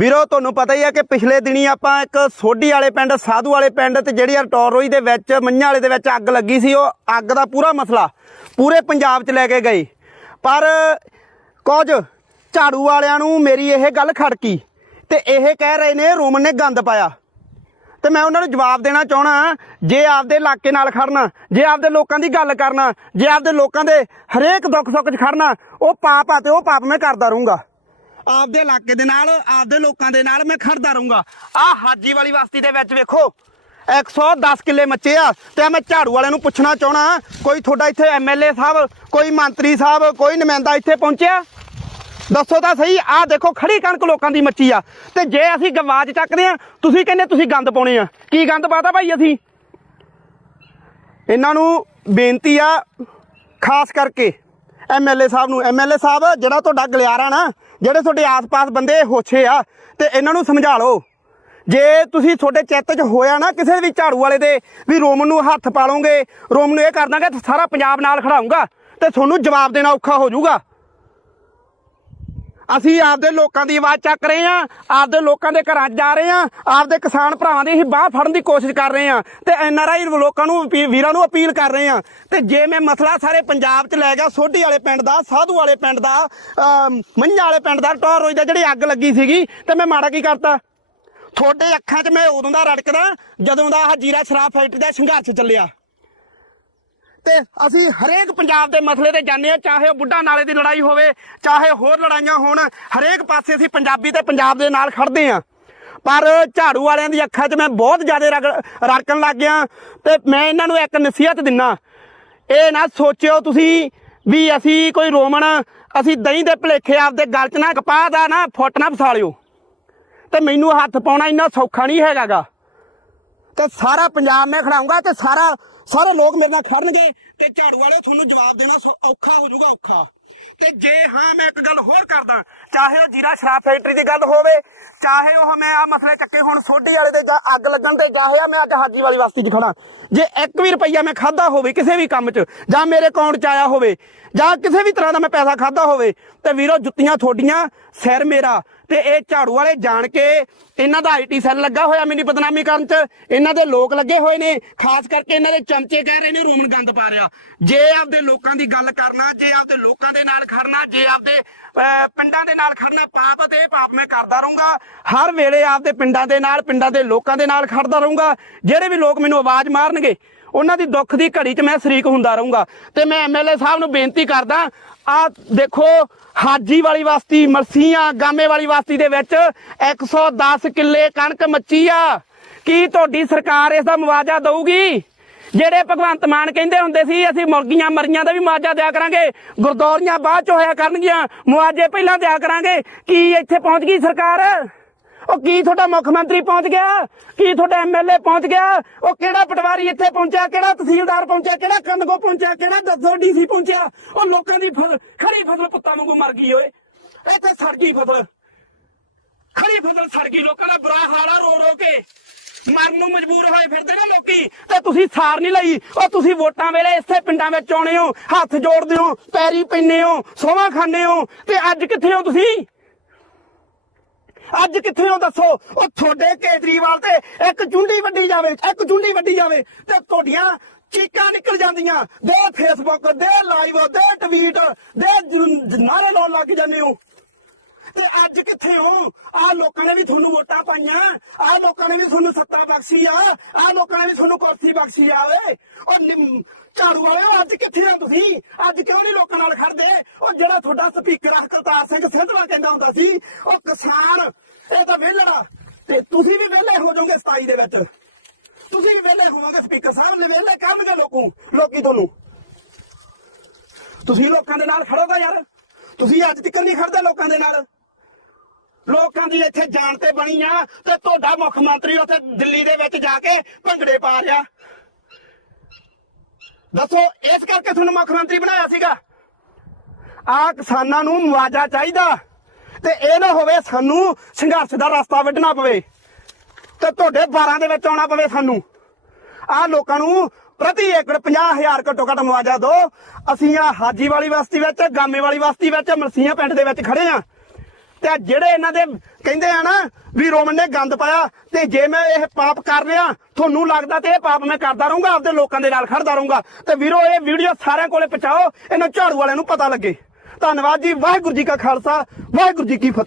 ਵੀਰੋ, ਤੁਹਾਨੂੰ ਪਤਾ ਹੀ ਹੈ ਕਿ ਪਿਛਲੇ ਦਿਨੀ ਆਪਾਂ ਇੱਕ ਸੋਢੀ ਵਾਲੇ ਪਿੰਡ, ਸਾਧੂ ਵਾਲੇ ਪਿੰਡ ਤੇ ਜਿਹੜੀ ਆ ਟੋਰੋਈ ਦੇ ਵਿੱਚ ਮੰਝਾਂ ਵਾਲੇ ਦੇ ਵਿੱਚ ਅੱਗ ਲੱਗੀ ਸੀ, ਉਹ ਅੱਗ ਦਾ ਪੂਰਾ ਮਸਲਾ ਪੂਰੇ ਪੰਜਾਬ 'ਚ ਲੈ ਕੇ ਗਏ। ਪਰ ਕੁਝ ਝਾੜੂ ਵਾਲਿਆਂ ਨੂੰ ਮੇਰੀ ਇਹ ਗੱਲ ਖੜਕੀ ਤੇ ਇਹ ਕਹਿ ਰਹੇ ਨੇ, ਰੋਮਨ ਨੇ ਗੰਦ ਪਾਇਆ। ਤੇ ਮੈਂ ਉਹਨਾਂ ਨੂੰ ਜਵਾਬ ਦੇਣਾ ਚਾਹਣਾ ਜੇ ਆਪਦੇ ਇਲਾਕੇ ਨਾਲ ਖੜਨਾ, ਜੇ ਆਪਦੇ ਲੋਕਾਂ ਦੀ ਗੱਲ ਕਰਨਾ, ਜੇ ਆਪਦੇ ਲੋਕਾਂ ਦੇ ਹਰੇਕ ਦੁੱਖ ਸੁੱਖ 'ਚ ਖੜਨਾ, ਉਹ ਪਾਪ ਆ ਤੇ ਉਹ ਪਾਪ ਮੈਂ ਕਰਦਾ ਰਹੂੰਗਾ। ਆਪਦੇ ਇਲਾਕੇ ਦੇ ਨਾਲ, ਆਪਦੇ ਲੋਕਾਂ ਦੇ ਨਾਲ ਮੈਂ ਖੜਦਾ ਰਹੂੰਗਾ। ਆ ਹਾਜੀ ਵਾਲੀ ਬਸਤੀ ਦੇ ਵਿੱਚ ਵੇਖੋ 110 ਕਿੱਲੇ ਮੱਚੇ ਆ, ਤੇ ਮੈਂ ਝਾੜੂ ਵਾਲਿਆਂ ਨੂੰ ਪੁੱਛਣਾ ਚਾਹਣਾ ਕੋਈ ਤੁਹਾਡਾ ਇੱਥੇ ਐਮਐਲਏ ਸਾਹਿਬ, ਕੋਈ ਮੰਤਰੀ ਸਾਹਿਬ, ਕੋਈ ਨੁਮਾਇੰਦਾ ਇੱਥੇ ਪਹੁੰਚਿਆ? ਦੱਸੋ ਤਾਂ ਸਹੀ, ਆਹ ਦੇਖੋ ਖੜੀ ਕਣਕ ਲੋਕਾਂ ਦੀ ਮੱਚੀ ਆ, ਤੇ ਜੇ ਅਸੀਂ ਗਵਾਜ਼ ਚੱਕਦੇ ਆ ਤੁਸੀਂ ਕਹਿੰਦੇ ਤੁਸੀਂ ਗੰਦ ਪਾਉਣੇ ਆ। ਕੀ ਗੰਦ ਪਾਤਾ ਭਾਈ ਅਸੀਂ? ਇਹਨਾਂ ਨੂੰ ਬੇਨਤੀ ਆ, ਖਾਸ ਕਰਕੇ ਐਮਐਲਏ ਸਾਹਿਬ ਨੂੰ। ਐਮਐਲਏ ਸਾਹਿਬ, ਜਿਹੜਾ ਤੁਹਾਡਾ ਗਲਿਆਰਾ ਨਾ, ਜਿਹੜੇ ਤੁਹਾਡੇ ਆਸ-ਪਾਸ ਬੰਦੇ ਹੋਛੇ ਆ, ਤੇ ਇਹਨਾਂ ਨੂੰ ਸਮਝਾ ਲਓ। ਜੇ ਤੁਸੀਂ ਤੁਹਾਡੇ ਚਿੱਤ 'ਚ ਹੋਇਆ ਨਾ ਕਿਸੇ ਵੀ ਝਾੜੂ ਵਾਲੇ ਦੇ, ਵੀ ਰੋਮਨ ਨੂੰ ਹੱਥ ਪਾ ਲਓਗੇ, ਰੋਮਨ ਨੂੰ ਇਹ ਕਰ ਦਾਂਗੇ, ਸਾਰਾ ਪੰਜਾਬ ਨਾਲ ਖੜਾਉਂਗਾ, ਤੇ ਤੁਹਾਨੂੰ ਜਵਾਬ ਦੇਣਾ ਔਖਾ ਹੋ ਜਾਊਗਾ। ਅਸੀਂ ਆਪਦੇ ਲੋਕਾਂ ਦੀ ਆਵਾਜ਼ ਚੱਕ ਰਹੇ ਹਾਂ ਆਪਦੇ ਲੋਕਾਂ ਦੇ ਘਰਾਂ 'ਚ ਜਾ ਰਹੇ ਹਾਂ ਆਪਦੇ ਕਿਸਾਨ ਭਰਾਵਾਂ ਦੀ ਅਸੀਂ ਬਾਹ ਫੜਨ ਦੀ ਕੋਸ਼ਿਸ਼ ਕਰ ਰਹੇ ਹਾਂ ਤੇ ਆਈ ਲੋਕਾਂ ਨੂੰ ਅਪੀ- ਵੀਰਾਂ ਨੂੰ ਅਪੀਲ ਕਰ ਰਹੇ ਹਾਂ। ਤੇ ਜੇ ਮੈਂ ਮਸਲਾ ਸਾਰੇ ਪੰਜਾਬ 'ਚ ਲੈ ਗਿਆ ਸੋਢੀ ਵਾਲੇ ਪਿੰਡ ਦਾ ਸਾਧੂ ਵਾਲੇ ਪਿੰਡ ਦਾ ਅਮ, ਵਾਲੇ ਪਿੰਡ ਦਾ ਟੌਰ ਰੋਈ ਦਾ ਜਿਹੜੀ ਅੱਗ ਲੱਗੀ ਸੀਗੀ ਤੇ ਮੈਂ ਮਾੜਾ ਕੀ ਕਰਤਾ? ਤੁਹਾਡੇ ਅੱਖਾਂ 'ਚ ਮੈਂ ਉਦੋਂ ਦਾ ਰੜਕਦਾ ਜਦੋਂ ਦਾ ਆਹ ਜੀਰਾ ਸ਼ਰਾਬ ਫੈਕਟਰੀ ਦਾ ਸੰਘਰਸ਼ ਚੱਲਿਆ। ਤੇ ਅਸੀਂ ਹਰੇਕ ਪੰਜਾਬ ਦੇ ਮਸਲੇ ਤੇ ਜਾਂਦੇ ਆ ਚਾਹੇ ਉਹ ਬੁੱਢਾ ਨਾਲੇ ਦੀ ਲੜਾਈ ਹੋਵੇ, ਚਾਹੇ ਹੋਰ ਲੜਾਈਆਂ ਹੋਣ, ਹਰੇਕ ਪਾਸੇ ਅਸੀਂ ਪੰਜਾਬੀ ਤੇ ਪੰਜਾਬ ਦੇ ਨਾਲ ਖੜਦੇ ਆ ਪਰ ਝਾੜੂ ਵਾਲਿਆਂ ਦੀ ਅੱਖਾਂ 'ਚ ਮੈਂ ਬਹੁਤ ਜ਼ਿਆਦਾ ਰਗ- ਰੜਕਣ ਲੱਗ ਗਿਆ ਤੇ ਮੈਂ ਇਹਨਾਂ ਨੂੰ ਇੱਕ ਨਸੀਹਤ ਦਿੰਨਾ। ਇਹ ਨਾ ਸੋਚਿਓ ਤੁਸੀਂ ਵੀ ਅਸੀਂ ਕੋਈ ਰੋਮਣ ਅਸੀਂ ਦਹੀਂ ਦੇ ਭਲੇਖੇ ਆਪਦੇ ਗਲ 'ਚ ਨਾ ਕਪਾਹ ਦਾ ਨਾ, ਫੁੱਟ ਨਾ ਫਸਾ ਲਿਓ ਤੇ ਮੈਨੂੰ ਹੱਥ ਪਾਉਣਾ ਇੰਨਾ ਸੌਖਾ ਨਹੀਂ ਹੈਗਾਗਾ। ਤੇ ਸਾਰਾ ਪੰਜਾਬ ਮੈਂ ਖੜਾਉਂਗਾ ਤੇ ਸਾਰਾ, ਸਾਰੇ ਲੋਕ ਮੇਰੇ ਨਾਲ ਖੜਨਗੇ ਤੇ ਝਾੜੂ ਵਾਲੇ ਤੁਹਾਨੂੰ ਜਵਾਬ ਦੇਣਾ ਔਖਾ ਹੋ ਜਾਊਗਾ ਔਖਾ। ਤੇ ਜੇ ਹਾਂ, ਮੈਂ ਇੱਕ ਗੱਲ ਹੋਰ ਕਰਦਾ, ਚਾਹੇ ਉਹ ਜੀਰਾ ਸ਼ਰਾਬ ਫੈਕਟਰੀ ਦੀ ਗੱਲ ਹੋਵੇ, ਚਾਹੇ ਉਹ ਮੈਂ ਆ ਮਸਲੇ ਚੱਕੇ ਹੁਣ ਸੋਢੀ ਵਾਲੇ ਦੇ ਅੱਗ ਲੱਗਣ ਤੇ ਚਾਹੇ ਆ ਮੈਂ ਅੱਜ ਹਾਜੀ ਵਾਲੀ ਬਸਤੀ 'ਚ ਖੜਾ ਜੇ 1 ਵੀ ਰੁਪਈਆ ਮੈਂ ਖਾਦਾ ਹੋਵੇ ਕਿਸੇ ਵੀ ਕੰਮ 'ਚ, ਜਾਂ ਮੇਰੇ ਅਕਾਊਂਟ 'ਚ ਆਇਆ ਹੋਵੇ, ਜਾਂ ਕਿਸੇ ਵੀ ਤਰ੍ਹਾਂ ਦਾ ਮੈਂ ਪੈਸਾ ਖਾਦਾ ਹੋਵੇ, ਤੇ ਵੀਰੋ ਜੁੱਤੀਆਂ ਤੁਹਾਡੀਆਂ, ਸਿਰ ਮੇਰਾ ਤੇ ਇਹ ਝਾੜੂ ਵਾਲੇ ਜਾਣ ਕੇ ਇਹਨਾਂ ਦਾ ਆਈਟੀ ਸੈੱਲ ਲੱਗਾ ਹੋਇਆ ਮੇਰੀ ਬਦਨਾਮੀ ਕਰਨ ਚ। ਇਹਨਾਂ ਦੇ ਲੋਕ ਲੱਗੇ ਹੋਏ ਨੇ। ਖਾਸ ਕਰਕੇ ਇਹਨਾਂ ਦੇ ਚਮਚੇ ਕਹਿ ਰਹੇ ਨੇ ਰੋਮਨ ਗੰਦ ਪਾ ਰਿਹਾ। ਜੇ ਆਪਦੇ ਲੋਕਾਂ ਦੀ ਗੱਲ ਕਰਨਾ, ਜੇ ਆਪਦੇ ਲੋਕਾਂ ਦੇ ਨਾਲ ਖੜਨਾ, ਜੇ ਆਪਦੇ ਪਿੰਡਾਂ ਦੇ ਨਾਲ ਖੜਨਾ, ਪਾਪ ਤੇ ਪਾਪ ਮੈਂ ਕਰਦਾ ਰਹੂੰਗਾ। ਹਰ ਵੇਲੇ ਆਪਦੇ ਪਿੰਡਾਂ ਦੇ ਨਾਲ, ਪਿੰਡਾਂ ਦੇ ਲੋਕਾਂ ਦੇ ਨਾਲ ਖੜਦਾ ਰਹੂੰਗਾ। ਜਿਹੜੇ ਵੀ ਲੋਕ ਮੈਨੂੰ ਆਵਾਜ਼ ਮਾਰਨਗੇ, ਉਹਨਾਂ ਦੀ ਦੁੱਖ ਦੀ ਘੜੀ 'ਚ ਮੈਂ ਸ਼ਰੀਕ ਹੁੰਦਾ ਰਹੂੰਗਾ। ਤੇ ਮੈਂ ਐਮਐਲਏ ਸਾਹਿਬ ਨੂੰ ਬੇਨਤੀ ਕਰਦਾ ਆ ਦੇਖੋ ਹਾਜੀ ਵਾਲੀ ਬਸਤੀ, ਮਰਸੀਆਂ, ਗਾਮੇ ਵਾਲੀ ਬਸਤੀ ਦੇ ਵਿੱਚ 110 ਕਿੱਲੇ ਕਣਕ ਮੱਚੀ ਆ। ਕੀ ਤੁਹਾਡੀ ਸਰਕਾਰ ਇਸ ਦਾ ਮੁਆਵਜ਼ਾ ਦਊਗੀ? ਜਿਹੜੇ ਭਗਵੰਤ ਮਾਨ ਕਹਿੰਦੇ ਹੁੰਦੇ ਸੀ, ਅਸੀਂ ਮੁਰਗੀਆਂ ਮਰੀਆਂ ਦਾ ਵੀ ਮੁਆਵਜ਼ਾ ਦਿਆ ਕਰਾਂਗੇ, ਗੁਰਦੌਰੀਆਂ ਬਾਅਦ ਚ ਹੋਇਆ ਕਰਨਗੀਆਂ, ਮੁਆਵਜ਼ੇ ਪਹਿਲਾਂ ਦਿਆ ਕਰਾਂਗੇ। ਕੀ ਇੱਥੇ ਪਹੁੰਚ ਗਈ ਸਰਕਾਰ? ਉਹ ਕੀ ਤੁਹਾਡਾ ਮੁੱਖ ਮੰਤਰੀ ਪਹੁੰਚ ਗਿਆ? ਕੀ ਤੁਹਾਡਾ ਐਮਐਲਏ ਪਹੁੰਚ ਗਿਆ? ਉਹ ਕਿਹੜਾ ਪਟਵਾਰੀ ਇੱਥੇ ਪਹੁੰਚਿਆ? ਕਿਹੜਾ ਤਹਿਸੀਲਦਾਰ ਪਹੁੰਚਿਆ? ਕਿਹੜਾ ਕੰਦਗੋ ਪਹੁੰਚਿਆ? ਕਿਹੜਾ ਦੱਸੋ ਡੀਸੀ ਪਹੁੰਚਿਆ? ਉਹ ਲੋਕਾਂ ਦੀ ਫਸਲ ਖਰੀ ਫਸਲ ਪੁੱਤਾਂ ਵਾਂਗੂ ਮਰ ਗਈ ਓਏ। ਇੱਥੇ ਸੜ ਗਈ ਫਸਲ। ਖਰੀ ਫਸਲ ਸੜ ਗਈ, ਲੋਕਾਂ ਦਾ ਬੁਰਾ ਹਾਲ ਆ ਰੋ ਰੋ ਕੇ। ਮਰਨ ਨੂੰ ਮਜਬੂਰ ਹੋਏ ਫਿਰਦੇ ਨਾ ਲੋਕੀ। ਤੇ ਤੁਸੀਂ ਸਾਰ ਨਹੀਂ ਲਈ। ਉਹ ਤੁਸੀਂ ਵੋਟਾਂ ਵੇਲੇ ਇੱਥੇ ਪਿੰਡਾਂ ਵਿੱਚ ਆਉਣੇ ਹੋ, ਹੱਥ ਜੋੜਦੇ ਹੋ, ਪੈਰੀ ਪੈਂਦੇ ਹੋ ਸੋਹਾਂ ਖਾਂਦੇ ਹੋ। ਤੇ ਅੱਜ ਕਿੱਥੇ ਹੋ ਤੁਸੀਂ? ਅੱਜ ਕਿੱਥੇ ਹੋ ਦੱਸੋ? ਉਹ ਤੁਹਾਡੇ ਕੇਜਰੀਵਾਲ ਤੇ ਇੱਕ ਚੁੰਡੀ ਵੱਡੀ ਜਾਵੇ, ਇੱਕ ਚੁੰਡੀ ਵੱਡੀ ਜਾਵੇ ਤੇ ਤੁਹਾਡੀਆਂ ਚੀਕਾਂ ਨਿਕਲ ਜਾਂਦੀਆਂ। ਦੇ ਫੇਸਬੁੱਕ ਦੇ ਲਾਈਵ ਦੇ ਟਵੀਟ ਦੇ ਜ- ਨਾਰੇ ਲਾਉਣ ਲੱਗ ਜਾਂਦੇ ਹੋ। ਤੇ ਅੱਜ ਕਿੱਥੇ ਹੋ? ਆ ਲੋਕਾਂ ਨੇ ਵੀ ਤੁਹਾਨੂੰ ਵੋਟਾਂ ਪਾਈਆਂ। ਆ ਲੋਕਾਂ ਨੇ ਵੀ ਤੁਹਾਨੂੰ ਸੱਤਾ ਬਖਸ਼ੀ ਆ। ਆ ਲੋਕਾਂ ਨੇ ਵੀ ਤੁਹਾਨੂੰ ਕੁਰਸੀ ਬਖਸ਼ੀ ਆ ਓਏ। ਉਹ ਝਾੜੂ ਵਾਲਿਓ, ਅੱਜ ਕਿੱਥੇ ਹੋ ਤੁਸੀਂ? ਅੱਜ ਕਿਉਂ ਨਹੀਂ ਲੋਕਾਂ ਨਾਲ ਖੜਦੇ? ਉਹ ਜਿਹੜਾ ਤੁਹਾਡਾ ਸਪੀਕਰ ਆ, ਕਰਤਾਰ ਸਿੰਘ ਸਿੱਧਵਾ ਕਹਿੰਦਾ ਹੁੰਦਾ ਸੀ, ਉਹ ਕਿਸਾਨ, ਇਹ ਤਾਂ ਵਿਹਲੜਾ ਤੇ ਤੁਸੀਂ ਵੀ ਵਿਹਲੇ ਹੋ ਜਾਓਗੇ 27 ਦੇ ਵਿੱਚ। ਤੁਸੀਂ ਵੀ ਵਿਹਲੇ ਹੋਵੋਗੇ ਸਪੀਕਰ ਸਾਹਿਬ, ਨੇ ਵਿਹਲੇ ਕਰਨਗੇ ਲੋਕੂ, ਲੋਕੀ ਤੁਹਾਨੂੰ। ਤੁਸੀਂ ਲੋਕਾਂ ਦੇ ਨਾਲ ਖੜੋਗਾ ਯਾਰ। ਤੁਸੀਂ ਅੱਜ ਤੱਕ ਨਹੀਂ ਖੜਦੇ ਲੋਕਾਂ ਦੇ ਨਾਲ। ਲੋਕਾਂ ਦੀ ਇੱਥੇ ਜਾਣ ਤੇ ਬਣੀ ਆ, ਤੇ ਤੁਹਾਡਾ ਮੁੱਖ ਮੰਤਰੀ ਉੱਥੇ ਦਿੱਲੀ ਦੇ ਵਿੱਚ ਜਾ ਕੇ ਭੰਗੜੇ ਪਾ ਰਿਹਾ। ਦੱਸੋ, ਇਸ ਕਰਕੇ ਤੁਹਾਨੂੰ ਮੁੱਖ ਮੰਤਰੀ ਬਣਾਇਆ ਸੀਗਾ। ਆ ਕਿਸਾਨਾਂ ਨੂੰ ਮੁਆਵਜ਼ਾ ਚਾਹੀਦਾ ਤੇ ਇਹ ਨਾ ਹੋਵੇ ਸਾਨੂੰ ਸੰਘਰਸ਼ ਦਾ ਰਸਤਾ ਵੱਢਣਾ ਪਵੇ ਤੇ ਤੁਹਾਡੇ 12 ਦੇ ਵਿੱਚ ਆਉਣਾ ਪਵੇ ਸਾਨੂੰ। ਆ ਲੋਕਾਂ ਨੂੰ ਪ੍ਰਤੀ ਏਕੜ 50000 ਘੱਟੋ ਘੱਟ ਮੁਆਵਜ਼ਾ ਦਿਓ। ਅਸੀਂ ਆ ਹਾਜੀ ਵਾਲੀ ਬਸਤੀ ਵਿੱਚ, ਗਾਮੇ ਵਾਲੀ ਬਸਤੀ ਵਿੱਚ, ਮਲਸੀਆਂ ਪਿੰਡ ਦੇ ਵਿੱਚ ਖੜੇ ਆ ਤੇ ਜਿਹੜੇ ਇਹਨਾਂ ਦੇ ਕਹਿੰਦੇ ਆ ਨਾ ਵੀ ਰੋਮਨ ਨੇ ਗੰਦ ਪਾਇਆ, ਤੇ ਜੇ ਮੈਂ ਇਹ ਪਾਪ ਕਰ ਰਿਹਾ, ਤੁਹਾਨੂੰ ਲੱਗਦਾ ਤੇ ਇਹ ਪਾਪ ਮੈਂ ਕਰਦਾ ਰਹੂੰਗਾ, ਆਪਦੇ ਲੋਕਾਂ ਦੇ ਨਾਲ ਖੜਦਾ ਰਹੂੰਗਾ। ਤੇ ਵੀਰੋ, ਇਹ ਵੀਡੀਓ ਸਾਰਿਆਂ ਕੋਲੇ ਪਹੁੰਚਾਓ, ਇਹਨਾਂ ਝਾੜੂ ਵਾਲਿਆਂ ਨੂੰ ਪਤਾ ਲੱਗੇ। ਧੰਨਵਾਦ ਜੀ, ਵਾਹਿਗੁਰੂ ਜੀ ਕਾ ਖਾਲਸਾ, ਵਾਹਿਗੁਰੂ ਜੀ ਕੀ ਫਤਿਹ।